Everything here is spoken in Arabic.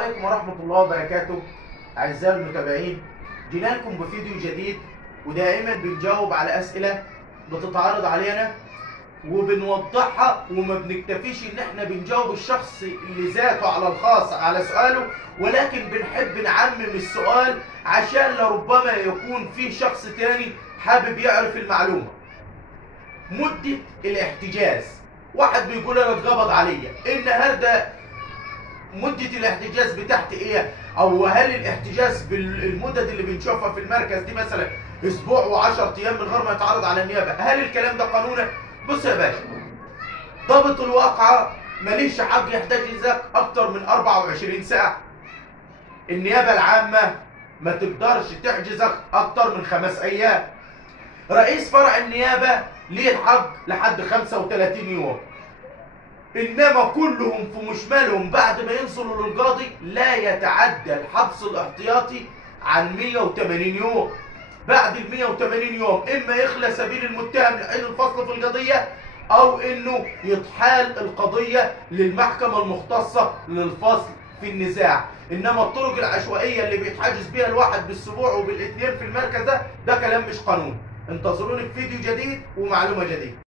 عليكم ورحمة الله وبركاته. أعزائي المتابعين، جينا لكم بفيديو جديد، ودائما بنجاوب على أسئلة بتتعرض علينا وبنوضحها، وما بنكتفيش إن احنا بنجاوب الشخص اللي ذاته على الخاص على سؤاله، ولكن بنحب نعمم السؤال عشان لربما يكون في شخص تاني حابب يعرف المعلومة. مدة الاحتجاز، واحد بيقول أنا اتقبض عليا، النهارده مدة الاحتجاز بتاعتي ايه؟ او هل الاحتجاز بالمدد اللي بنشوفها في المركز دي مثلا اسبوع و10 ايام من غير ما يتعرض على النيابة، هل الكلام ده قانونا؟ بص يا باشا، ضابط الواقعة ماليش حق يحتجزك اكتر من 24 ساعة. النيابة العامة ما تقدرش تحجزك اكتر من 5 ايام. رئيس فرع النيابة ليه الحق لحد 35 يوم. انما كلهم في مشملهم بعد ما يوصلوا للقاضي لا يتعدى الحبس الاحتياطي عن 180 يوم. بعد ال 180 يوم اما يخلى سبيل المتهم لحين الفصل في القضيه، او انه يتحال القضيه للمحكمه المختصه للفصل في النزاع. انما الطرق العشوائيه اللي بيتحجز بيها الواحد بالاسبوع وبالاثنين في المركز ده كلام مش قانوني. انتظروني في فيديو جديد ومعلومه جديده.